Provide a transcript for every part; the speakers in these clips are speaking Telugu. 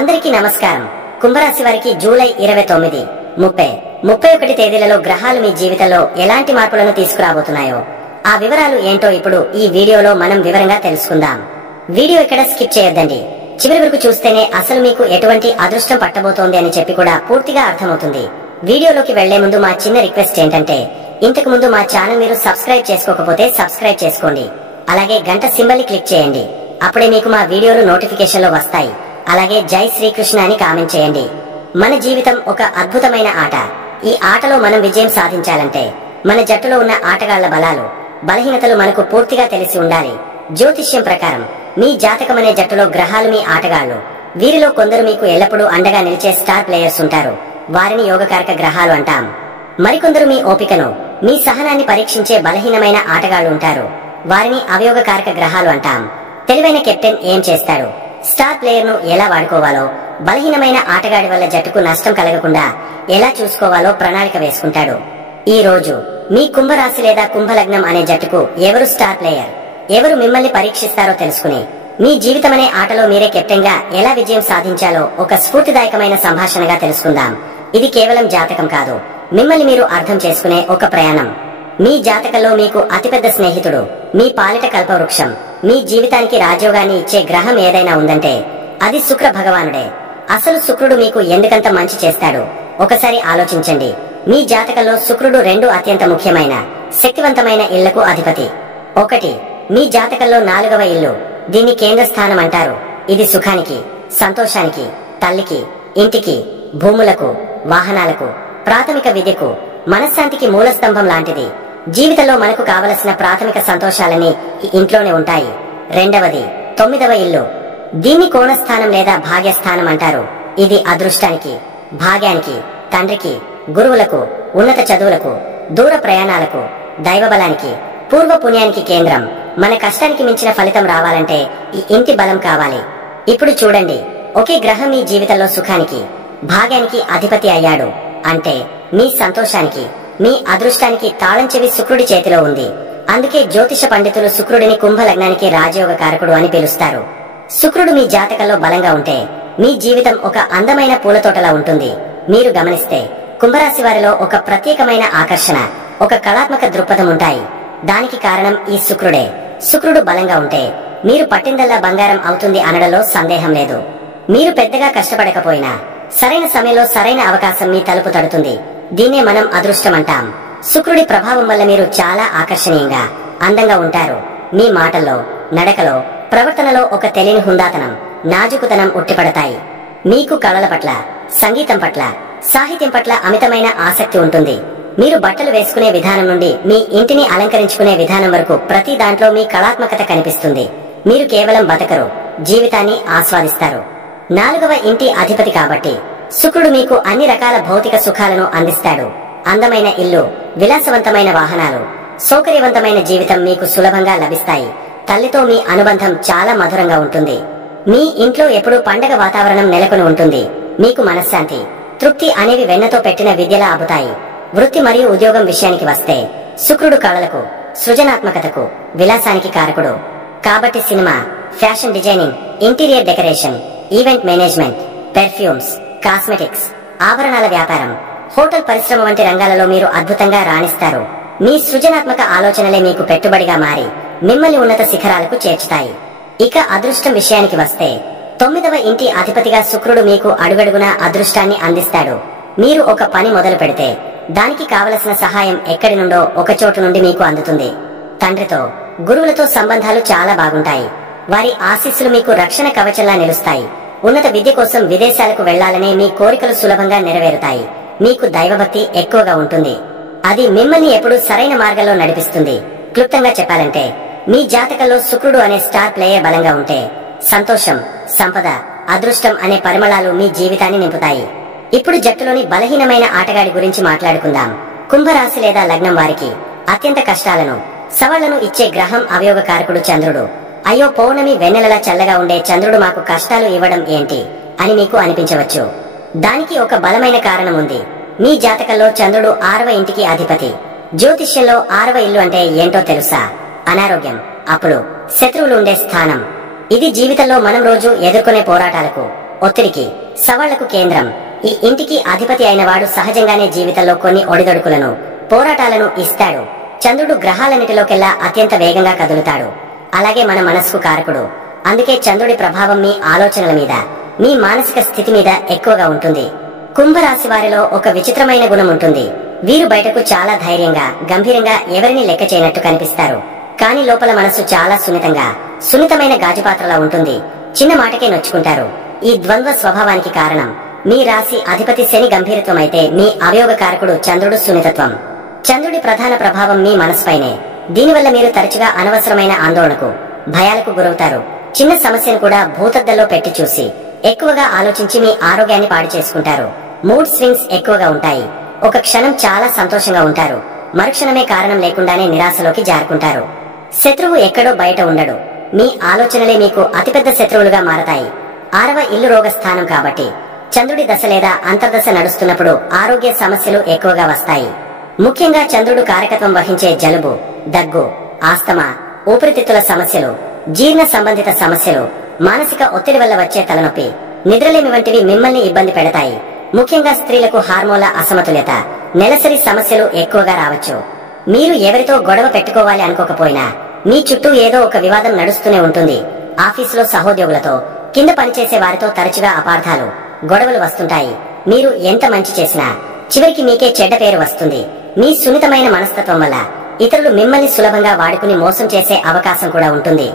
అందరికీ నమస్కారం. కుంభరాశి వారికి జూలై 29, 30, 31 తేదీలలో గ్రహాలు మీ జీవితంలో ఎలాంటి మార్పులను తీసుకురాబోతున్నాయో ఆ వివరాలు ఏంటో ఇప్పుడు ఈ వీడియోలో మనం వివరంగా తెలుసుకుందాం. వీడియో ఇక్కడ స్కిప్ చేయొద్దండి. చివరి వరకు చూస్తేనే అసలు మీకు ఎటువంటి అదృష్టం పట్టబోతోంది అని చెప్పి కూడా పూర్తిగా అర్థమవుతుంది. వీడియోలోకి వెళ్లే ముందు మా చిన్న రిక్వెస్ట్ ఏంటంటే, ఇంతకు ముందు మా ఛానల్ మీరు సబ్స్క్రైబ్ చేసుకోకపోతే సబ్స్క్రైబ్ చేసుకోండి. అలాగే గంట సింబల్ ని క్లిక్ చేయండి. అప్పుడే మీకు మా వీడియోలు నోటిఫికేషన్ లో వస్తాయి. అలాగే జై శ్రీకృష్ణ అని కామెంట్ చేయండి. మన జీవితం ఒక అద్భుతమైన ఆట. ఈ ఆటలో మనం విజయం సాధించాలంటే మన జట్టులో ఉన్న ఆటగాళ్ల బలాలు, బలహీనతలు మనకు పూర్తిగా తెలిసి ఉండాలి. జ్యోతిష్యం ప్రకారం మీ జాతకం అనే జట్టులో గ్రహాలు మీ ఆటగాళ్లు. వీరిలో కొందరు మీకు ఎల్లప్పుడూ అండగా నిలిచే స్టార్ ప్లేయర్స్ ఉంటారు. వారిని యోగకారక గ్రహాలు అంటాం. మరికొందరు మీ ఓపికను, మీ సహనాన్ని పరీక్షించే బలహీనమైన ఆటగాళ్లు ఉంటారు. వారిని అవయోగకారక గ్రహాలు అంటాం. తెలివైన కెప్టెన్ ఏం చేస్తాడు, స్టార్ ప్లేయర్ ను ఎలా వాడుకోవాలో, బలహీనమైన ఆటగాడి వల్ల జట్టుకు నష్టం కలగకుండా ఎలా చూసుకోవాలో ప్రణాళిక వేసుకుంటాడు. ఈ రోజు మీ కుంభరాశి లేదా కుంభలగ్నం అనే జట్టుకు ఎవరు స్టార్ ప్లేయర్, ఎవరు మిమ్మల్ని పరీక్షిస్తారో తెలుసుకుని మీ జీవితమనే ఆటలో మీరే కెప్టెన్ గా ఎలా విజయం సాధించాలో ఒక స్ఫూర్తిదాయకమైన సంభాషణగా తెలుసుకుందాం. ఇది కేవలం జాతకం కాదు, మిమ్మల్ని మీరు అర్థం చేసుకునే ఒక ప్రయాణం. మీ జాతకంలో మీకు అతిపెద్ద స్నేహితుడు, మీ పాలిట కల్పవృక్షం, మీ జీవితానికి రాజయోగాన్ని ఇచ్చే గ్రహం ఏదైనా ఉందంటే అది శుక్ర భగవానుడే. అసలు శుక్రుడు మీకు ఎందుకంత మంచి చేస్తాడు ఒకసారి ఆలోచించండి. మీ జాతకంలో శుక్రుడు 2 అత్యంత ముఖ్యమైన, శక్తివంతమైన ఇళ్లకు అధిపతి. 1, మీ జాతకంలో 4వ ఇల్లు. దీన్ని కేంద్ర స్థానం అంటారు. ఇది సుఖానికి, సంతోషానికి, తల్లికి, ఇంటికి, భూములకు, వాహనాలకు, ప్రాథమిక విద్యకు, మనశ్శాంతికి మూలస్తంభం లాంటిది. జీవితంలో మనకు కావలసిన ప్రాథమిక సంతోషాలన్నీ ఈ ఇంట్లోనే ఉంటాయి. 2వది 9వ ఇల్లు. దీన్ని కోణస్థానం లేదా భాగ్యస్థానం అంటారు. ఇది అదృష్టానికి, భాగ్యానికి, తండ్రికి, గురువులకు, ఉన్నత చదువులకు, దూర ప్రయాణాలకు, దైవబలానికి, పూర్వ పుణ్యానికి కేంద్రం. మన కష్టానికి మించిన ఫలితం రావాలంటే ఈ ఇంటి బలం కావాలి. ఇప్పుడు చూడండి, ఒకే గ్రహం మీ జీవితంలో సుఖానికి, భాగ్యానికి అధిపతి అయ్యాడు అంటే మీ సంతోషానికి, మీ అదృష్టానికి తాళం చెవి శుక్రుడి చేతిలో ఉంది. అందుకే జ్యోతిష పండితులు శుక్రుడిని కుంభలగ్నానికి రాజయోగ కారకుడు అని పిలుస్తారు. శుక్రుడు మీ జాతకంలో బలంగా ఉంటే మీ జీవితం ఒక అందమైన పూలతోటలా ఉంటుంది. మీరు గమనిస్తే కుంభరాశి వారిలో ఒక ప్రత్యేకమైన ఆకర్షణ, ఒక కళాత్మక దృక్పథం ఉంటాయి. దానికి కారణం ఈ శుక్రుడే. శుక్రుడు బలంగా ఉంటే మీరు పట్టిందల్లా బంగారం అవుతుంది అనడంలో సందేహం లేదు. మీరు పెద్దగా కష్టపడకపోయినా సరైన సమయంలో సరైన అవకాశం మీ తలుపు తడుతుంది. దీన్నే మనం అదృష్టం అంటాం. శుక్రుడి ప్రభావం వల్ల మీరు చాలా ఆకర్షణీయంగా, అందంగా ఉంటారు. మీ మాటల్లో, నడకలో, ప్రవర్తనలో ఒక తెలియని హుందాతనం, నాజుకుతనం ఉట్టిపడతాయి. మీకు కళల పట్ల, సంగీతం పట్ల, సాహిత్యం పట్ల అమితమైన ఆసక్తి ఉంటుంది. మీరు బట్టలు వేసుకునే విధానం నుండి మీ ఇంటిని అలంకరించుకునే విధానం వరకు ప్రతి దాంట్లో మీ కళాత్మకత కనిపిస్తుంది. మీరు కేవలం బతకరు, జీవితాన్ని ఆస్వాదిస్తారు. 4వ ఇంటి అధిపతి కాబట్టి శుక్రుడు మీకు అన్ని రకాల భౌతిక సుఖాలను అందిస్తాడు. అందమైన ఇల్లు, విలాసవంతమైన వాహనాలు, సౌకర్యవంతమైన జీవితం మీకు సులభంగా లభిస్తాయి. తల్లితో మీ అనుబంధం చాలా మధురంగా ఉంటుంది. మీ ఇంట్లో ఎప్పుడూ పండగ వాతావరణం నెలకొని ఉంటుంది. మీకు మనశ్శాంతి, తృప్తి అనేవి వెన్నతో పెట్టిన విద్యలా అబ్బుతాయి. వృత్తి మరియు ఉద్యోగం విషయానికి వస్తే శుక్రుడు కళలకు, సృజనాత్మకతకు, విలాసానికి కారకుడు. కాబట్టి cinema, fashion designing, interior decoration, event management, perfumes, cosmetics, ఆభరణాల వ్యాపారం, హోటల్ పరిశ్రమ వంటి రంగాలలో మీరు అద్భుతంగా రాణిస్తారు. మీ సృజనాత్మక ఆలోచనలే మీకు పెట్టుబడిగా మారి మిమ్మల్ని ఉన్నత శిఖరాలకు చేర్చుతాయి. ఇక అదృష్టం విషయానికి వస్తే 9వ ఇంటి అధిపతిగా శుక్రుడు మీకు అడుగడుగునా అదృష్టాన్ని అందిస్తాడు. మీరు ఒక పని మొదలు పెడితే దానికి కావలసిన సహాయం ఎక్కడి నుండో ఒక చోటు నుండి మీకు అందుతుంది. తండ్రితో, గురువులతో సంబంధాలు చాలా బాగుంటాయి. వారి ఆశీస్సులు మీకు రక్షణ కవచంలా నిలుస్తాయి. ఉన్నత విద్య కోసం విదేశాలకు వెళ్లాలనే మీ కోరికలు సులభంగా నెరవేరుతాయి. మీకు దైవభక్తి ఎక్కువగా ఉంటుంది. అది మిమ్మల్ని ఎప్పుడూ సరైన మార్గంలో నడిపిస్తుంది. క్లుప్తంగా చెప్పాలంటే మీ జాతకంలో శుక్రుడు అనే స్టార్ ప్లేయర్ బలంగా ఉంటే సంతోషం, సంపద, అదృష్టం అనే పరిమళాలు మీ జీవితాన్ని నింపుతాయి. ఇప్పుడు జట్టులోని బలహీనమైన ఆటగాడి గురించి మాట్లాడుకుందాం. కుంభరాశి లేదా లగ్నం వారికి అత్యంత కష్టాలను, సవాళ్లను ఇచ్చే గ్రహం అవయోగ కారకుడు చంద్రుడు. అయ్యో, పౌర్ణమి వెన్నెలలా చల్లగా ఉండే చంద్రుడు మాకు కష్టాలు ఇవ్వడం ఏంటి అని మీకు అనిపించవచ్చు. దానికి ఒక బలమైన కారణం ఉంది. మీ జాతకంలో చంద్రుడు 6వ ఇంటికి అధిపతి. జ్యోతిష్యంలో 6వ ఇల్లు అంటే ఏంటో తెలుసా? అనారోగ్యం, అప్పులు, శత్రువులు ఉండే స్థానం. ఇది జీవితంలో మనం రోజు ఎదుర్కొనే పోరాటాలకు, ఒత్తిడికి, సవాళ్లకు కేంద్రం. ఈ ఇంటికి అధిపతి అయిన వాడు సహజంగానే జీవితంలో కొన్ని ఒడిదొడుకులను, పోరాటాలను ఇస్తాడు. చంద్రుడు గ్రహాలన్నిటిలోకెల్లా అత్యంత వేగంగా కదులుతాడు. అలాగే మన మనసుకు కారకుడు. అందుకే చంద్రుడి ప్రభావం మీ ఆలోచనల మీద, మీ మానసిక స్థితి మీద ఎక్కువగా ఉంటుంది. కుంభరాశి వారిలో ఒక విచిత్రమైన గుణం ఉంటుంది. వీరు బయటకు చాలా ధైర్యంగా, గంభీరంగా, ఎవరిని లెక్క చేయనట్టు కనిపిస్తారు. కానీ లోపల మనసు చాలా సున్నితమైన గాజుపాత్రలా ఉంటుంది. చిన్న మాటకే నొచ్చుకుంటారు. ఈ ద్వంద్వ స్వభావానికి కారణం మీ రాశి అధిపతి శని గంభీరత్వం అయితే, మీ అవయోగ కారకుడు చంద్రుడు సున్నితత్వం. చంద్రుడి ప్రధాన ప్రభావం మీ మనసుపైనే. దీనివల్ల మీరు తరచుగా అనవసరమైన ఆందోళనకు, భయాలకు గురవుతారు. చిన్న సమస్యను కూడా భూతద్దల్లో పెట్టి చూసి, ఎక్కువగా ఆలోచించి మీ ఆరోగ్యాన్ని పాడు చేసుకుంటారు. మూడ్ స్వింగ్స్ ఎక్కువగా ఉంటాయి. ఒక క్షణం చాలా సంతోషంగా ఉంటారు, మరుక్షణమే కారణం లేకుండానే నిరాశలోకి జారుకుంటారు. శత్రువు ఎక్కడో బయట ఉండడు. మీ ఆలోచనలే మీకు అతిపెద్ద శత్రువులుగా మారతాయి. 6వ ఇల్లు రోగ స్థానం కాబట్టి చంద్రుడి దశ లేదా అంతర్దశ నడుస్తున్నప్పుడు ఆరోగ్య సమస్యలు ఎక్కువగా వస్తాయి. ముఖ్యంగా చంద్రుడు కారకత్వం వహించే జలుబు, దగ్గు, ఆస్తమా, ఊపిరితిత్తుల సమస్యలు, జీర్ణ సంబంధిత సమస్యలు, మానసిక ఒత్తిడి వల్ల వచ్చే తలనొప్పి, నిద్రలేమి వంటివి మిమ్మల్ని ఇబ్బంది పెడతాయి. ముఖ్యంగా స్త్రీలకు హార్మోన్ల అసమతుల్యత, నెలసరి సమస్యలు ఎక్కువగా రావచ్చు. మీరు ఎవరితో గొడవ పెట్టుకోవాలి అనుకోకపోయినా మీ చుట్టూ ఏదో ఒక వివాదం నడుస్తూనే ఉంటుంది. ఆఫీసులో సహోద్యోగులతో, కింద పనిచేసే వారితో తరచుగా అపార్థాలు, గొడవలు వస్తుంటాయి. మీరు ఎంత మంచి చేసినా చివరికి మీకే చెడ్డ పేరు వస్తుంది. మీ సున్నితమైన మనస్తత్వం వల్ల ఇతరులు మిమ్మల్ని సులభంగా వాడుకుని మోసం చేసే అవకాశం కూడా ఉంటుంది.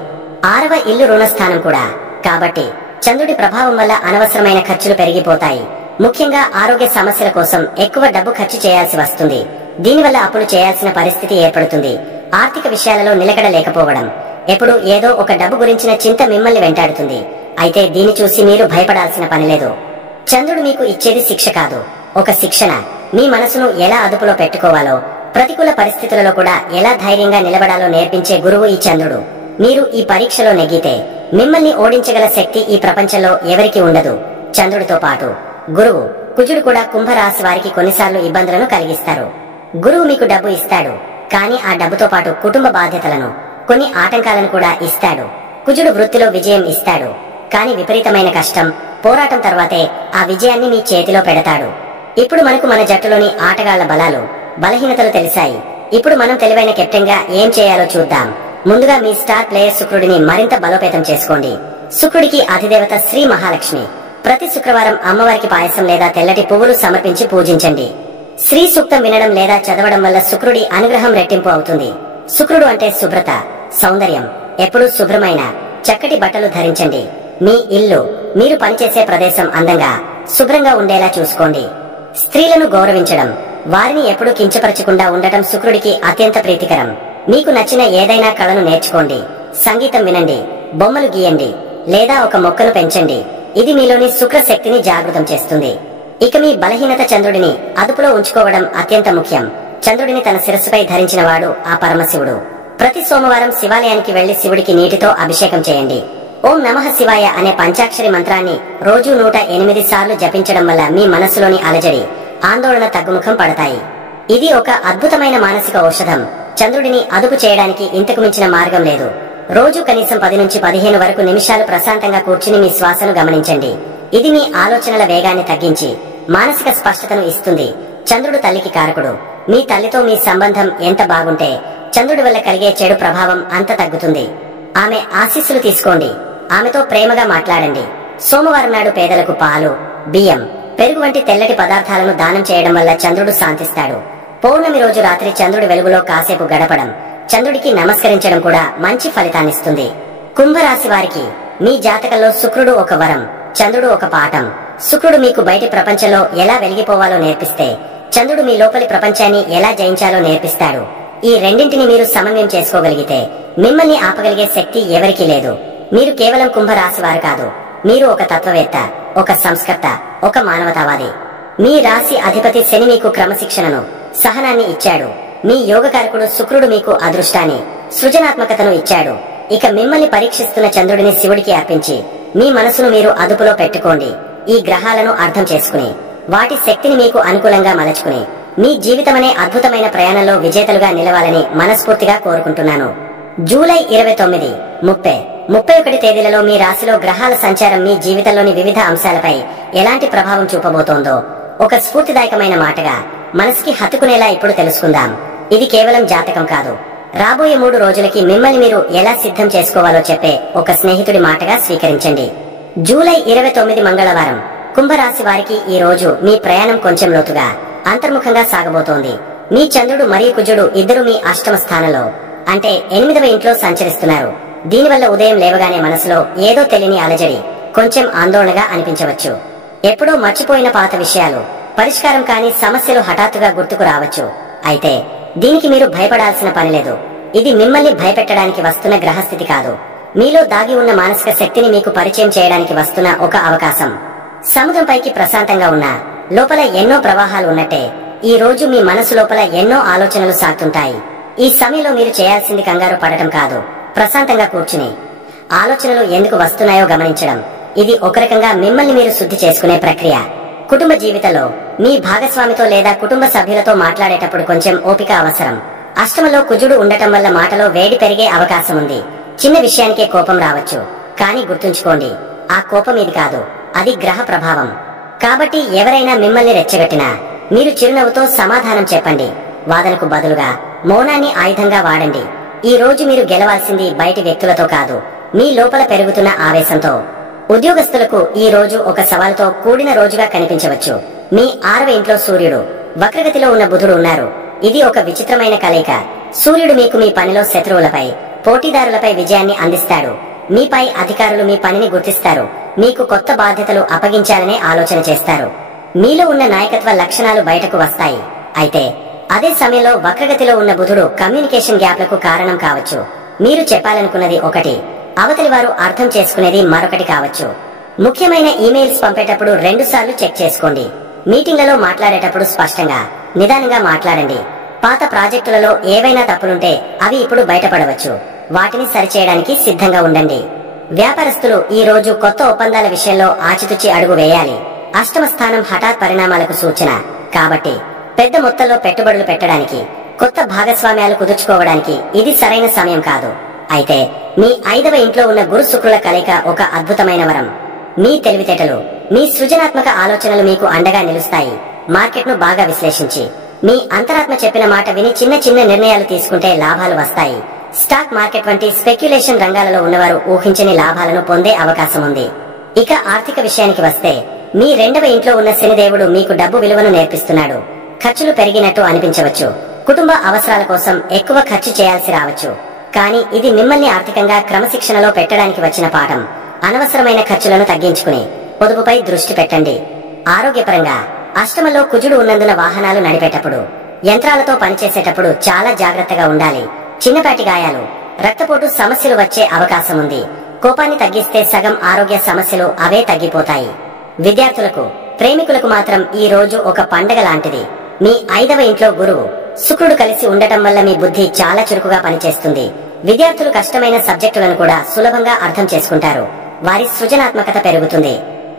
6వ ఇల్లు రుణస్థానం కూడా కాబట్టి చంద్రుడి ప్రభావం వల్ల అనవసరమైన ఖర్చులు పెరిగిపోతాయి. ముఖ్యంగా ఆరోగ్య సమస్యల కోసం ఎక్కువ డబ్బు ఖర్చు చేయాల్సి వస్తుంది. దీనివల్ల అప్పులు చేయాల్సిన పరిస్థితి ఏర్పడుతుంది. ఆర్థిక విషయాలలో నిలకడ లేకపోవడం, ఎప్పుడు ఏదో ఒక డబ్బు గురించిన చింత మిమ్మల్ని వెంటాడుతుంది. అయితే దీన్ని చూసి మీరు భయపడాల్సిన పనిలేదు. చంద్రుడు మీకు ఇచ్చేది శిక్ష కాదు, ఒక శిక్షణ. మీ మనసును ఎలా అదుపులో పెట్టుకోవాలో, ప్రతికూల పరిస్థితులలో కూడా ఎలా ధైర్యంగా నిలబడాలో నేర్పించే గురువు ఈ చంద్రుడు. మీరు ఈ పరీక్షలో నెగ్గితే మిమ్మల్ని ఓడించగల శక్తి ఈ ప్రపంచంలో ఎవరికీ ఉండదు. చంద్రుడితో పాటు గురువు, కుజుడు కూడా కుంభరాశి వారికి కొన్నిసార్లు ఇబ్బందులను కలిగిస్తారు. గురువు మీకు డబ్బు ఇస్తాడు, కానీ ఆ డబ్బుతో పాటు కుటుంబ బాధ్యతలను, కొన్ని ఆటంకాలను కూడా ఇస్తాడు. కుజుడు వృత్తిలో విజయం ఇస్తాడు, కానీ విపరీతమైన కష్టం, పోరాటం తర్వాతే ఆ విజయాన్ని మీ చేతిలో పెడతాడు. ఇప్పుడు మనకు మన జట్టులోని ఆటగాళ్ల బలాలు, బలహీనతలు తెలిసాయి. ఇప్పుడు మనం తెలివైన కెప్టెన్ గా ఏం చేయాలో చూద్దాం. ముందుగా మీ స్టార్ ప్లేయర్ శుక్రుడిని మరింత బలోపేతం చేసుకోండి. శుక్రుడికి అధిదేవత శ్రీ మహాలక్ష్మి. ప్రతి శుక్రవారం అమ్మవారికి పాయసం లేదా తెల్లటి పువ్వులు సమర్పించి పూజించండి. శ్రీ సూక్తం వినడం లేదా చదవడం వల్ల శుక్రుడి అనుగ్రహం రెట్టింపు అవుతుంది. శుక్రుడు అంటే శుభ్రత, సౌందర్యం. ఎప్పుడూ శుభ్రమైన, చక్కటి బట్టలు ధరించండి. మీ ఇల్లు, మీరు పనిచేసే ప్రదేశం అందంగా, శుభ్రంగా ఉండేలా చూసుకోండి. స్త్రీలను గౌరవించడం, వారిని ఎప్పుడూ కించపరచకుండా ఉండటం శుక్రుడికి అత్యంత ప్రీతికరం. మీకు నచ్చిన ఏదైనా కళను నేర్చుకోండి. సంగీతం వినండి, బొమ్మలు గీయండి, లేదా ఒక మొక్కను పెంచండి. ఇది మీలోని శుక్ర శక్తిని జాగృతం చేస్తుంది. ఇక మీ బలహీనత చంద్రుడిని అదుపులో ఉంచుకోవడం అత్యంత ముఖ్యం. చంద్రుడిని తన శిరస్సుపై ధరించిన వాడు ఆ పరమశివుడు. ప్రతి సోమవారం శివాలయానికి వెళ్లి శివుడికి నీటితో అభిషేకం చేయండి. ఓం నమః శివాయ అనే పంచాక్షరి మంత్రాన్ని రోజు 108 సార్లు జపించడం వల్ల మీ మనస్సులోని అలజడి, ఆందోళన తగ్గుముఖం పడతాయి. ఇది ఒక అద్భుతమైన మానసిక ఔషధం. చంద్రుడిని అదుపు చేయడానికి ఇంతకు మించిన మార్గం లేదు. రోజు కనీసం 10 నుంచి 15 వరకు నిమిషాలు ప్రశాంతంగా కూర్చుని మీ శ్వాసను గమనించండి. ఇది మీ ఆలోచనల వేగాన్ని తగ్గించి మానసిక స్పష్టతను ఇస్తుంది. చంద్రుడు తల్లికి కారకుడు. మీ తల్లితో మీ సంబంధం ఎంత బాగుంటే చంద్రుడి వల్ల కలిగే చెడు ప్రభావం అంత తగ్గుతుంది. ఆమె ఆశీస్సులు తీసుకోండి. ఆమెతో ప్రేమగా మాట్లాడండి. సోమవారం నాడు పేదలకు పాలు, బియ్యం, పెరుగు వంటి తెల్లటి పదార్థాలను దానం చేయడం వల్ల చంద్రుడు శాంతిస్తాడు. పౌర్ణమి రోజు రాత్రి చంద్రుడి వెలుగులో కాసేపు గడపడం, చంద్రుడికి నమస్కరించడం కూడా మంచి ఫలితాన్నిస్తుంది. కుంభరాశి వారికి మీ జాతకంలో శుక్రుడు ఒక వరం, చంద్రుడు ఒక పాఠం. శుక్రుడు మీకు బయటి ప్రపంచంలో ఎలా వెలిగిపోవాలో నేర్పిస్తే, చంద్రుడు మీ లోపలి ప్రపంచాన్ని ఎలా జయించాలో నేర్పిస్తాడు. ఈ రెండింటిని మీరు సమన్వయం చేసుకోగలిగితే మిమ్మల్ని ఆపగలిగే శక్తి ఎవరికీ లేదు. మీరు కేవలం కుంభరాశి వారు కాదు, మీరు ఒక తత్వవేత్త, ఒక సంస్కర్త, ఒక మానవతావాది. మీ రాశి అధిపతి శని మీకు క్రమశిక్షణను, సహనాన్ని ఇచ్చాడు. మీ యోగకారకుడు శుక్రుడు మీకు అదృష్టాన్ని, సృజనాత్మకతను ఇచ్చాడు. ఇక మిమ్మల్ని పరీక్షిస్తున్న చంద్రుడిని శివుడికి అర్పించి మీ మనసును మీరు అదుపులో పెట్టుకోండి. ఈ గ్రహాలను అర్థం చేసుకుని వాటి శక్తిని మీకు అనుకూలంగా మలచుకుని మీ జీవితమనే అద్భుతమైన ప్రయాణంలో విజేతలుగా నిలవాలని మనస్ఫూర్తిగా కోరుకుంటున్నాను. జూలై 29, 30 31 తేదీలలో మీ రాశిలో గ్రహాల సంచారం మీ జీవితంలోని వివిధ అంశాలపై ఎలాంటి ప్రభావం చూపబోతోందో ఒక స్ఫూర్తిదాయకమైన మాటగా మనసుకి హత్తుకునేలా ఇప్పుడు తెలుసుకుందాం. ఇది కేవలం జాతకం కాదు, రాబోయే 3 రోజులకి మిమ్మల్ని మీరు ఎలా సిద్ధం చేసుకోవాలో చెప్పే ఒక స్నేహితుడి మాటగా స్వీకరించండి. జూలై 29 మంగళవారం కుంభరాశి వారికి ఈ రోజు మీ ప్రయాణం కొంచెం లోతుగా అంతర్ముఖంగా సాగబోతోంది. మీ చంద్రుడు మరియు కుజుడు ఇద్దరు మీ అష్టమ స్థానంలో అంటే 8వ ఇంట్లో సంచరిస్తున్నారు. దీనివల్ల ఉదయం లేవగానే మనసులో ఏదో తెలియని అలజడి, కొంచెం ఆందోళనగా అనిపించవచ్చు. ఎప్పుడో మర్చిపోయిన పాత విషయాలు, పరిష్కారం కాని సమస్యలు హఠాత్తుగా గుర్తుకు రావచ్చు. అయితే దీనికి మీరు భయపడాల్సిన పనిలేదు. ఇది మిమ్మల్ని భయపెట్టడానికి వస్తున్న గ్రహస్థితి కాదు, మీలో దాగి ఉన్న మానసిక శక్తిని మీకు పరిచయం చేయడానికి వస్తున్న ఒక అవకాశం. సముద్రంపైకి ప్రశాంతంగా ఉన్న లోపల ఎన్నో ప్రవాహాలు ఉన్నట్టే ఈ రోజు మీ మనసు లోపల ఎన్నో ఆలోచనలు సాగుతుంటాయి. ఈ సమయంలో మీరు చేయాల్సింది కంగారు పడటం కాదు, ప్రశాంతంగా కూర్చుని ఆలోచనలు ఎందుకు వస్తున్నాయో గమనించడం. ఇది ఒక రకంగా మిమ్మల్ని మీరు శుద్ధి చేసుకునే ప్రక్రియ. కుటుంబ జీవితంలో మీ భాగస్వామితో లేదా కుటుంబ సభ్యులతో మాట్లాడేటప్పుడు కొంచెం ఓపిక అవసరం. అష్టమలో కుజుడు ఉండటం వల్ల మాటలో వేడి పెరిగే అవకాశం ఉంది. చిన్న విషయానికే కోపం రావచ్చు, కానీ గుర్తుంచుకోండి, ఆ కోపం ఇది కాదు, అది గ్రహ ప్రభావం. కాబట్టి ఎవరైనా మిమ్మల్ని రెచ్చగొట్టినా మీరు చిరునవ్వుతో సమాధానం చెప్పండి. వాదనకు బదులుగా మౌనాన్ని ఆయుధంగా వాడండి. ఈ రోజు మీరు గెలవాల్సింది బయటి వ్యక్తులతో కాదు, మీ లోపల పెరుగుతున్న ఆవేశంతో. ఉద్యోగస్తులకు ఈ రోజు ఒక సవాలుతో కూడిన రోజుగా కనిపించవచ్చు. మీ 6వ ఇంట్లో సూర్యుడు, వక్రగతిలో ఉన్న బుధుడు ఉన్నారు. ఇది ఒక విచిత్రమైన కలయిక. సూర్యుడు మీకు మీ పనిలో శత్రువులపై, పోటీదారులపై విజయాన్ని అందిస్తాడు. మీపై అధికారులు మీ పనిని గుర్తిస్తారు, మీకు కొత్త బాధ్యతలు అప్పగించాలనే ఆలోచన చేస్తారు. మీలో ఉన్న నాయకత్వ లక్షణాలు బయటకు వస్తాయి. అయితే అదే సమయంలో వక్రగతిలో ఉన్న బుధుడు కమ్యూనికేషన్ గ్యాప్లకు కారణం కావచ్చు. మీరు చెప్పాలనుకున్నది ఒకటి, అవతలి వారు అర్థం చేసుకునేది మరొకటి కావచ్చు. ముఖ్యమైన ఈమెయిల్స్ పంపేటప్పుడు 2 సార్లు చెక్ చేసుకోండి. మీటింగ్లలో మాట్లాడేటప్పుడు స్పష్టంగా, నిదానంగా మాట్లాడండి. పాత ప్రాజెక్టులలో ఏవైనా తప్పులుంటే అవి ఇప్పుడు బయటపడవచ్చు. వాటిని సరిచేయడానికి సిద్ధంగా ఉండండి. వ్యాపారస్తులు ఈ రోజు కొత్త ఒప్పందాల విషయంలో ఆచితూచి అడుగు వేయాలి. అష్టమ స్థానం హఠాత్ పరిణామాలకు సూచన కాబట్టి పెద్ద మొత్తంలో పెట్టుబడులు పెట్టడానికి, కొత్త భాగస్వామ్యాలు కుదుర్చుకోవడానికి ఇది సరైన సమయం కాదు. అయితే మీ 5వ ఇంట్లో ఉన్న గురు శుక్రుల కలయిక ఒక అద్భుతమైన వరం. మీ తెలివితేటలు, మీ సృజనాత్మక ఆలోచనలు మీకు అండగా నిలుస్తాయి. మార్కెట్ను బాగా విశ్లేషించి మీ అంతరాత్మ చెప్పిన మాట విని చిన్న చిన్న నిర్ణయాలు తీసుకుంటే లాభాలు వస్తాయి. స్టాక్ మార్కెట్ వంటి స్పెక్యులేషన్ రంగాలలో ఉన్నవారు ఊహించని లాభాలను పొందే అవకాశం ఉంది. ఇక ఆర్థిక విషయానికి వస్తే మీ 2వ ఇంట్లో ఉన్న శనిదేవుడు మీకు డబ్బు విలువను నేర్పిస్తున్నాడు. ఖర్చులు పెరిగినట్టు అనిపించవచ్చు, కుటుంబ అవసరాల కోసం ఎక్కువ ఖర్చు చేయాల్సి రావచ్చు. కానీ ఇది మిమ్మల్ని ఆర్థికంగా క్రమశిక్షణలో పెట్టడానికి వచ్చిన పాఠం. అనవసరమైన ఖర్చులను తగ్గించుకుని పొదుపుపై దృష్టి పెట్టండి. ఆరోగ్యపరంగా అష్టమలో కుజుడు ఉన్నందున వాహనాలు నడిపేటప్పుడు, యంత్రాలతో పనిచేసేటప్పుడు చాలా జాగ్రత్తగా ఉండాలి. చిన్నపాటి గాయాలు, రక్తపోటు సమస్యలు వచ్చే అవకాశం ఉంది. కోపాన్ని తగ్గిస్తే సగం ఆరోగ్య సమస్యలు అవే తగ్గిపోతాయి. విద్యార్థులకు, ప్రేమికులకు మాత్రం ఈ రోజు ఒక పండగ లాంటిది. మీ 5వ ఇంట్లో గురువు, శుక్రుడు కలిసి ఉండటం వల్ల మీ బుద్ధి చాలా చురుకుగా పనిచేస్తుంది. విద్యార్థులు కష్టమైన సబ్జెక్టులను కూడా సులభంగా అర్థం చేసుకుంటారు. వారి సృజనాత్మకత పెరుగుతుంది.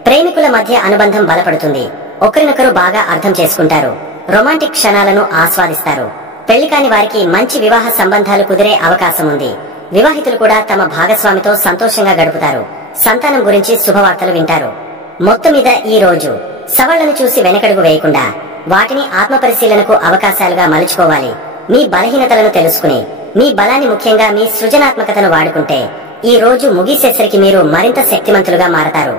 ప్రేమికుల మధ్య అనుబంధం బలపడుతుంది. ఒకరినొకరు బాగా అర్థం చేసుకుంటారు. రొమాంటిక్ క్షణాలను ఆస్వాదిస్తారు. పెళ్లి కాని వారికి మంచి వివాహ సంబంధాలు కుదిరే అవకాశం ఉంది. వివాహితులు కూడా తమ భాగస్వామితో సంతోషంగా గడుపుతారు. సంతానం గురించి శుభవార్తలు వింటారు. మొత్తం మీద ఈ రోజు సవాళ్లను చూసి వెనకడుగు వేయకుండా వాటిని ఆత్మపరిశీలనకు అవకాశాలుగా మలుచుకోవాలి. మీ బలహీనతలను తెలుసుకుని మీ బలాన్ని, ముఖ్యంగా మీ సృజనాత్మకతను వాడుకుంటే ఈ రోజు ముగిసేసరికి మీరు మరింత శక్తిమంతులుగా మారతారు.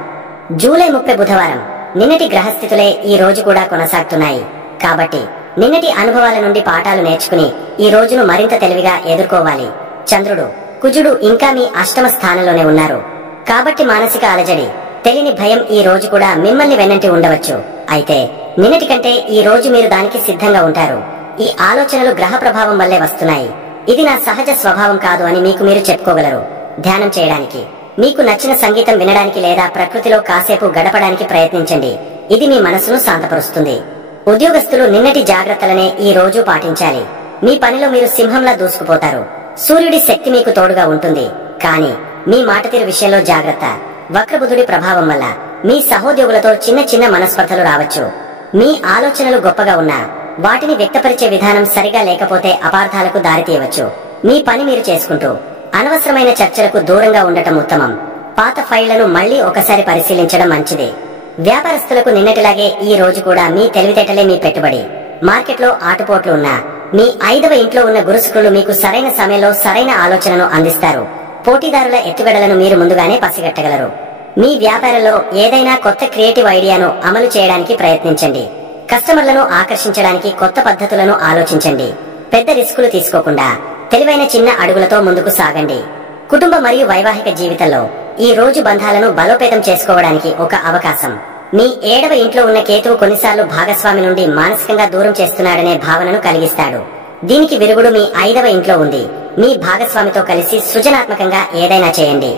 జూలై 30 బుధవారం నిన్నటి గ్రహస్థితులే ఈ రోజు కూడా కొనసాగుతున్నాయి. కాబట్టి నిన్నటి అనుభవాల నుండి పాఠాలు నేర్చుకుని ఈ రోజును మరింత తెలివిగా ఎదుర్కోవాలి. చంద్రుడు, కుజుడు ఇంకా మీ అష్టమ స్థానంలోనే ఉన్నారు. కాబట్టి మానసిక అలజడి, తెలియని భయం ఈ రోజు కూడా మిమ్మల్ని వెన్నంటి ఉండవచ్చు. అయితే నిన్నటి కంటే ఈ రోజు మీరు దానికి సిద్ధంగా ఉంటారు. ఈ ఆలోచనలు గ్రహ ప్రభావం వల్లే వస్తున్నాయి. ఇది నా సహజ స్వభావం కాదు అని మీకు మీరు చెప్పుకోగలరు. ధ్యానం చేయడానికి, మీకు నచ్చిన సంగీతం వినడానికి లేదా ప్రకృతిలో కాసేపు గడపడానికి ప్రయత్నించండి. ఇది మీ మనసును శాంతపరుస్తుంది. ఉద్యోగస్తులు నిన్నటి జాగ్రత్తలనే ఈ రోజు పాటించాలి. మీ పనిలో మీరు సింహంలా దూసుకుపోతారు. సూర్యుడి శక్తి మీకు తోడుగా ఉంటుంది. కానీ మీ మాట తీరు విషయంలో జాగ్రత్త. వక్రబుధుడి ప్రభావం వల్ల మీ సహోద్యోగులతో చిన్న చిన్న మనస్పర్ధలు రావచ్చు. మీ ఆలోచనలు గొప్పగా ఉన్నా వాటిని వ్యక్తపరిచే విధానం సరిగా లేకపోతే అపార్థాలకు దారితీయవచ్చు. మీ పని మీరు చేసుకుంటూ అనవసరమైన చర్చలకు దూరంగా ఉండటం ఉత్తమం. పాత ఫైళ్లను మళ్లీ ఒకసారి పరిశీలించడం మంచిది. వ్యాపారస్తులకు నిన్నటిలాగే ఈ రోజు కూడా మీ తెలివితేటలే మీ పెట్టుబడి. మార్కెట్లో ఆటుపోట్లు ఉన్నా మీ 5వ ఇంట్లో ఉన్న గురుశుక్రులు మీకు సరైన సమయంలో సరైన ఆలోచనను అందిస్తారు. పోటీదారుల ఎత్తుగడలను మీరు ముందుగానే పసిగట్టగలరు. మీ వ్యాపారంలో ఏదైనా కొత్త క్రియేటివ్ ఐడియాను అమలు చేయడానికి ప్రయత్నించండి. కస్టమర్లను ఆకర్షించడానికి కొత్త పద్ధతులను ఆలోచించండి. పెద్ద రిస్కులు తీసుకోకుండా తెలివైన చిన్న అడుగులతో ముందుకు సాగండి. కుటుంబ మరియు వైవాహిక జీవితంలో ఈ రోజు బంధాలను బలోపేతం చేసుకోవడానికి ఒక అవకాశం. మీ 7వ ఇంట్లో ఉన్న కేతువు కొన్నిసార్లు భాగస్వామి నుండి మానసికంగా దూరం చేస్తున్నాడనే భావనను కలిగిస్తాడు. దీనికి విరుగుడు మీ 5వ ఇంట్లో ఉంది. మీ భాగస్వామితో కలిసి సృజనాత్మకంగా ఏదైనా చేయండి.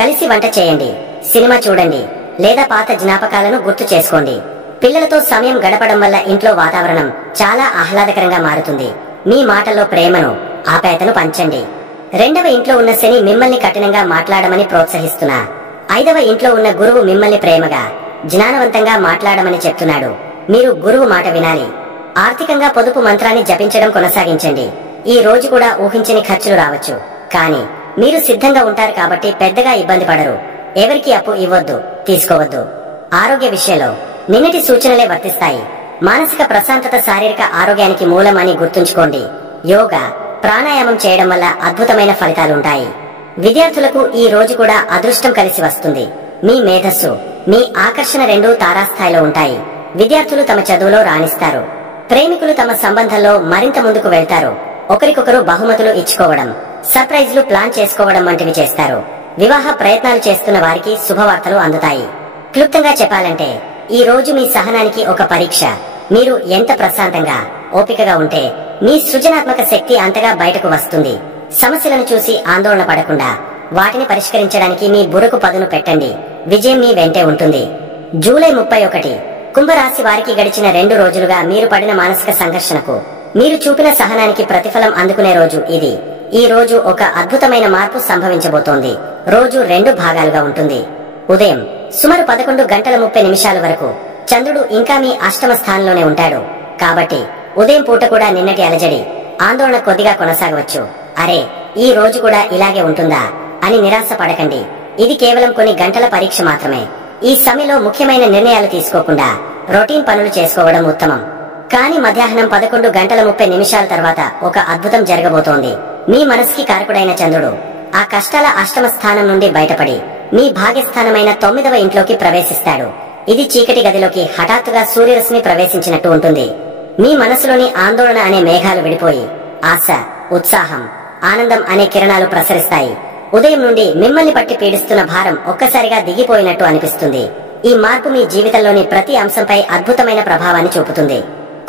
కలిసి వంట చేయండి, సినిమా చూడండి లేదా పాత జ్ఞాపకాలను గుర్తు చేసుకోండి. పిల్లలతో సమయం గడపడం వల్ల ఇంట్లో వాతావరణం చాలా ఆహ్లాదకరంగా మారుతుంది. మీ మాటల్లో ప్రేమను, ఆప్యాయతను పంచండి. 2వ ఇంట్లో ఉన్న శని మిమ్మల్ని కఠినంగా మాట్లాడమని ప్రోత్సహిస్తున్నా 5వ ఇంట్లో ఉన్న గురువు మిమ్మల్ని ప్రేమగా, జ్ఞానవంతంగా మాట్లాడమని చెప్తున్నాడు. మీరు గురువు మాట వినాలి. ఆర్థికంగా పొదుపు మంత్రాన్ని జపించడం కొనసాగించండి. ఈ రోజు కూడా ఊహించని ఖర్చులు రావచ్చు, కానీ మీరు సిద్ధంగా ఉంటారు కాబట్టి పెద్దగా ఇబ్బంది పడరు. ఎవరికి అప్పు ఇవ్వొద్దు, తీసుకోవద్దు. ఆరోగ్య విషయంలో నిన్నటి సూచనలే వర్తిస్తాయి. మానసిక ప్రశాంతత శారీరక ఆరోగ్యానికి మూలం అని గుర్తుంచుకోండి. యోగా, ప్రాణాయామం చేయడం వల్ల అద్భుతమైన ఫలితాలుంటాయి. విద్యార్థులకు ఈ రోజు కూడా అదృష్టం కలిసి వస్తుంది. మీ మేధస్సు, మీ ఆకర్షణ రెండూ తారాస్థాయిలో ఉంటాయి. విద్యార్థులు తమ చదువులో రాణిస్తారు. ప్రేమికులు తమ సంబంధంలో మరింత ముందుకు వెళ్తారు. ఒకరికొకరు బహుమతులు ఇచ్చుకోవడం, సర్ప్రైజ్లు ప్లాన్ చేసుకోవడం వంటివి చేస్తారు. వివాహ ప్రయత్నాలు చేస్తున్న వారికి శుభవార్తలు అందుతాయి. క్లుప్తంగా చెప్పాలంటే ఈ రోజు మీ సహనానికి ఒక పరీక్ష. మీరు ఎంత ప్రశాంతంగా, ఓపికగా ఉంటే మీ సృజనాత్మక శక్తి అంతగా బయటకు వస్తుంది. సమస్యలను చూసి ఆందోళన పడకుండా వాటిని పరిష్కరించడానికి మీ బుర్రకు పదును పెట్టండి. విజయం మీ వెంటే ఉంటుంది. జూలై 31 కుంభరాశి వారికి గడిచిన 2 రోజులుగా మీరు పడిన మానసిక సంఘర్షణకు మీరు చూపిన సహనానికి ప్రతిఫలం అందుకునే రోజు ఇది. ఈ రోజు ఒక అద్భుతమైన మార్పు సంభవించబోతోంది. రోజు 2 భాగాలుగా ఉంటుంది. ఉదయం సుమారు 11:30 వరకు చంద్రుడు ఇంకా మీ అష్టమ స్థానంలోనే ఉంటాడు. కాబట్టి ఉదయం పూట కూడా నిన్నటి అలజడి, ఆందోళన కొద్దిగా కొనసాగవచ్చు. అరే, ఈ రోజు కూడా ఇలాగే ఉంటుందా అని నిరాశ పడకండి. ఇది కేవలం కొన్ని గంటల పరీక్ష మాత్రమే. ఈ సమయంలో ముఖ్యమైన నిర్ణయాలు తీసుకోకుండా రొటీన్ పనులు చేసుకోవడం ఉత్తమం. కానీ మధ్యాహ్నం 11:30 తర్వాత ఒక అద్భుతం జరగబోతోంది. మీ మనసుకి కారకుడైన చంద్రుడు ఆ కష్టాల అష్టమ స్థానం నుండి బయటపడి మీ భాగ్యస్థానమైన 9వ ఇంట్లోకి ప్రవేశిస్తాడు. ఇది చీకటి గదిలోకి హఠాత్తుగా సూర్యరశ్మి ప్రవేశించినట్టు ఉంటుంది. మీ మనసులోని ఆందోళన అనే మేఘాలు విడిపోయి ఆశ, ఉత్సాహం, ఆనందం అనే కిరణాలు ప్రసరిస్తాయి. ఉదయం నుండి మిమ్మల్ని పట్టి పీడిస్తున్న భారం ఒక్కసారిగా దిగిపోయినట్టు అనిపిస్తుంది. ఈ మార్పు మీ జీవితంలోని ప్రతి అంశంపై అద్భుతమైన ప్రభావాన్ని చూపుతుంది.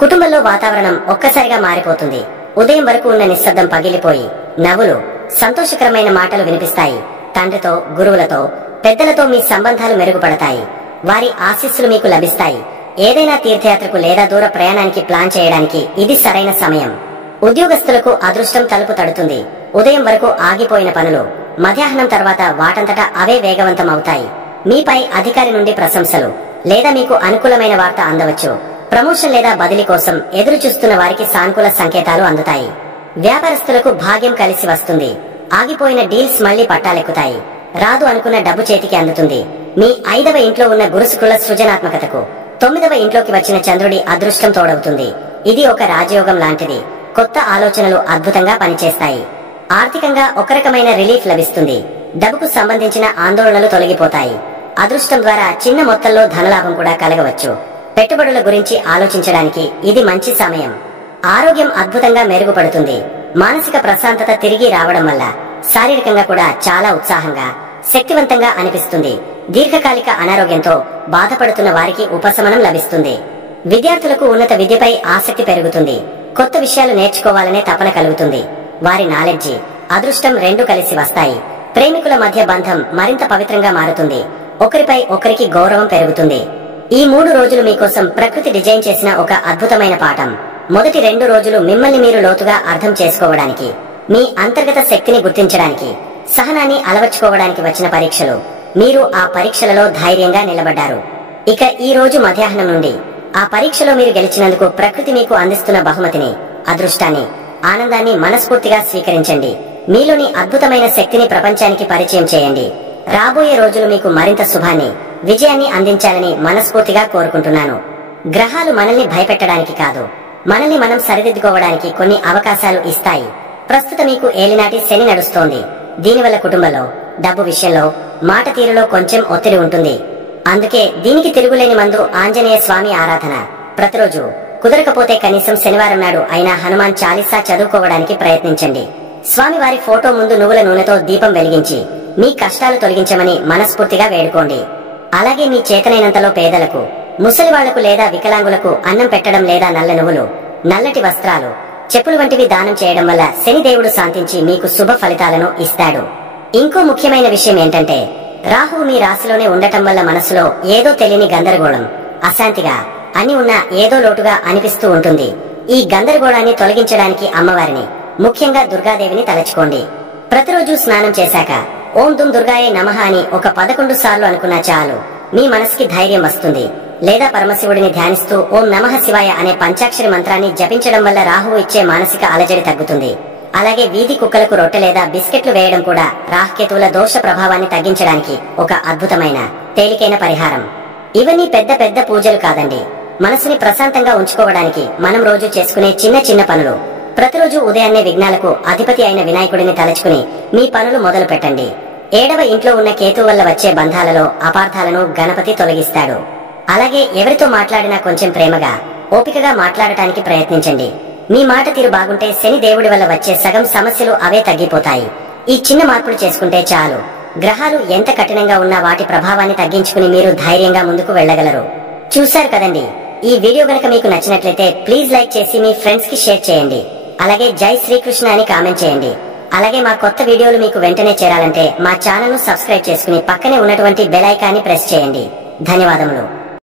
కుటుంబంలో వాతావరణం ఒక్కసారిగా మారిపోతుంది. ఉదయం వరకు ఉన్న నిశ్శబ్దం పగిలిపోయి నవ్వులు, సంతోషకరమైన మాటలు వినిపిస్తాయి. తండ్రితో, గురువులతో, పెద్దలతో మీ సంబంధాలు మెరుగుపడతాయి. వారి ఆశీస్సులు మీకు లభిస్తాయి. ఏదైనా తీర్థయాత్రకు లేదా దూర ప్రయాణానికి ప్లాన్ చేయడానికి ఇది సరైన సమయం. ఉద్యోగస్తులకు అదృష్టం తలుపు తడుతుంది. ఉదయం వరకు ఆగిపోయిన పనులు మధ్యాహ్నం తర్వాత వాటంతటా అవే వేగవంతం అవుతాయి. మీపై అధికారి నుండి ప్రశంసలు లేదా మీకు అనుకూలమైన వార్త అందవచ్చు. ప్రమోషన్ లేదా బదిలీ కోసం ఎదురు చూస్తున్న వారికి సానుకూల సంకేతాలు అందుతాయి. వ్యాపారస్తులకు భాగ్యం కలిసి వస్తుంది. ఆగిపోయిన డీల్స్ మళ్లీ పట్టాలెక్కుతాయి. రాదు అనుకున్న డబ్బు చేతికి అందుతుంది. మీ 5వ ఇంట్లో ఉన్న గురుశుక్రుల సృజనాత్మకతకు 9వ ఇంట్లోకి వచ్చిన చంద్రుడి అదృష్టం తోడవుతుంది. ఇది ఒక రాజయోగం లాంటిది. కొత్త ఆలోచనలు అద్భుతంగా పనిచేస్తాయి. ఆర్థికంగా ఒక రకమైన రిలీఫ్ లభిస్తుంది. డబ్బుకు సంబంధించిన ఆందోళనలు తొలగిపోతాయి. అదృష్టం ద్వారా చిన్న మొత్తంలో ధనలాభం కూడా కలగవచ్చు. పెట్టుబడుల గురించి ఆలోచించడానికి ఇది మంచి సమయం. ఆరోగ్యం అద్భుతంగా మెరుగుపడుతుంది. మానసిక ప్రశాంతత తిరిగి రావడం వల్ల శారీరకంగా కూడా చాలా ఉత్సాహంగా, శక్తివంతంగా అనిపిస్తుంది. దీర్ఘకాలిక అనారోగ్యంతో బాధపడుతున్న వారికి ఉపశమనం లభిస్తుంది. విద్యార్థులకు ఉన్నత విద్యపై ఆసక్తి పెరుగుతుంది. కొత్త విషయాలు నేర్చుకోవాలనే తపన కలుగుతుంది. వారి నాలెడ్జి, అదృష్టం రెండు కలిసి వస్తాయి. ప్రేమికుల మధ్య బంధం మరింత పవిత్రంగా మారుతుంది. ఒకరిపై ఒకరికి గౌరవం పెరుగుతుంది. ఈ 3 రోజులు మీకోసం ప్రకృతి డిజైన్ చేసిన ఒక అద్భుతమైన పాఠం. మొదటి 2 రోజులు మిమ్మల్ని మీరు లోతుగా అర్థం చేసుకోవడానికి, మీ అంతర్గత శక్తిని గుర్తించడానికి, సహనాన్ని అలవర్చుకోవడానికి వచ్చిన పరీక్షలు. మీరు ఆ పరీక్షలలో ధైర్యంగా నిలబడ్డారు. ఇక ఈ రోజు మధ్యాహ్నం నుండి ఆ పరీక్షలో మీరు గెలిచినందుకు ప్రకృతి మీకు అందిస్తున్న బహుమతిని, అదృష్టాన్ని, ఆనందాన్ని మనస్ఫూర్తిగా స్వీకరించండి. మీలోని అద్భుతమైన శక్తిని ప్రపంచానికి పరిచయం చేయండి. రాబోయే రోజులు మీకు మరింత శుభాన్ని, విజయాన్ని అందించాలని మనస్ఫూర్తిగా కోరుకుంటున్నాను. గ్రహాలు మనల్ని భయపెట్టడానికి కాదు, మనల్ని మనం సరిదిద్దుకోవడానికి కొన్ని అవకాశాలు ఇస్తాయి. ప్రస్తుతం మీకు ఏలినాటి శని నడుస్తోంది. దీనివల్ల కుటుంబంలో, డబ్బు విషయంలో, మాట తీరులో కొంచెం ఒత్తిడి ఉంటుంది. అందుకే దీనికి తిరుగులేని మందు ఆంజనేయ స్వామి ఆరాధన. ప్రతిరోజు కుదరకపోతే కనీసం శనివారం నాడు అయినా హనుమాన్ చాలీసా చదువుకోవడానికి ప్రయత్నించండి. స్వామివారి ఫోటో ముందు నువ్వుల నూనెతో దీపం వెలిగించి మీ కష్టాలు తొలగించమని మనస్ఫూర్తిగా వేడుకోండి. అలాగే మీ చేతనైనంతలో పేదలకు, ముసలివాళ్లకు లేదా వికలాంగులకు అన్నం పెట్టడం లేదా నల్ల నువ్వులు, నల్లటి వస్త్రాలు, చెప్పులు వంటివి దానం చేయడం వల్ల శనిదేవుడు శాంతించి మీకు శుభ ఫలితాలను ఇస్తాడు. ఇంకో ముఖ్యమైన విషయం ఏంటంటే, రాహువు మీ రాశిలోనే ఉండటం వల్ల మనసులో ఏదో తెలియని గందరగోళం, అశాంతిగా, అన్ని ఉన్నా ఏదో లోటుగా అనిపిస్తూ ఉంటుంది. ఈ గందరగోళాన్ని తొలగించడానికి అమ్మవారిని, ముఖ్యంగా దుర్గాదేవిని తలచుకోండి. ప్రతిరోజు స్నానం చేశాక ఓం దుం దుర్గాయే నమః అని ఒక 11 సార్లు అనుకున్నా చాలు. మీ మనసుకి ధైర్యం వస్తుంది. లేదా పరమశివుడిని ధ్యానిస్తూ ఓం నమః శివాయ అనే పంచాక్షరి మంత్రాన్ని జపించడం వల్ల రాహువు ఇచ్చే మానసిక అలజడి తగ్గుతుంది. అలాగే వీధి కుక్కలకు రొట్టె లేదా బిస్కెట్లు వేయడం కూడా రాహుకేతువుల దోష ప్రభావాన్ని తగ్గించడానికి ఒక అద్భుతమైన, తేలికైన పరిహారం. ఇవన్నీ పెద్ద పెద్ద పూజలు కాదండి. మనసుని ప్రశాంతంగా ఉంచుకోవడానికి మనం రోజు చేసుకునే చిన్న చిన్న పనులు. ప్రతిరోజు ఉదయాన్నే విఘ్నాలకు అధిపతి అయిన వినాయకుడిని తలచుకుని మీ పనులు మొదలు పెట్టండి. 7వ ఇంట్లో ఉన్న కేతు వల్ల వచ్చే బంధాలలో అపార్థాలను గణపతి తొలగిస్తాడు. అలాగే ఎవరితో మాట్లాడినా కొంచెం ప్రేమగా, ఓపికగా మాట్లాడటానికి ప్రయత్నించండి. మీ మాట తీరు బాగుంటే శని దేవుడి వల్ల వచ్చే సగం సమస్యలు అవే తగ్గిపోతాయి. ఈ చిన్న మార్పులు చేసుకుంటే చాలు. గ్రహాలు ఎంత కఠినంగా ఉన్నా వాటి ప్రభావాన్ని తగ్గించుకుని మీరు ధైర్యంగా ముందుకు వెళ్ళగలరు. చూశారు కదండి. ఈ వీడియో గనక మీకు నచ్చినట్లయితే ప్లీజ్ లైక్ చేసి మీ ఫ్రెండ్స్ కి షేర్ చేయండి. అలాగే జై శ్రీకృష్ణ అని కామెంట్ చేయండి. అలాగే మా కొత్త వీడియోలు మీకు వెంటనే చేరాలంటే మా ఛానల్ ను సబ్స్క్రైబ్ చేసుకుని పక్కనే ఉన్నటువంటి బెల్ ఐకాన్ని ప్రెస్ చేయండి. ధన్యవాదములు.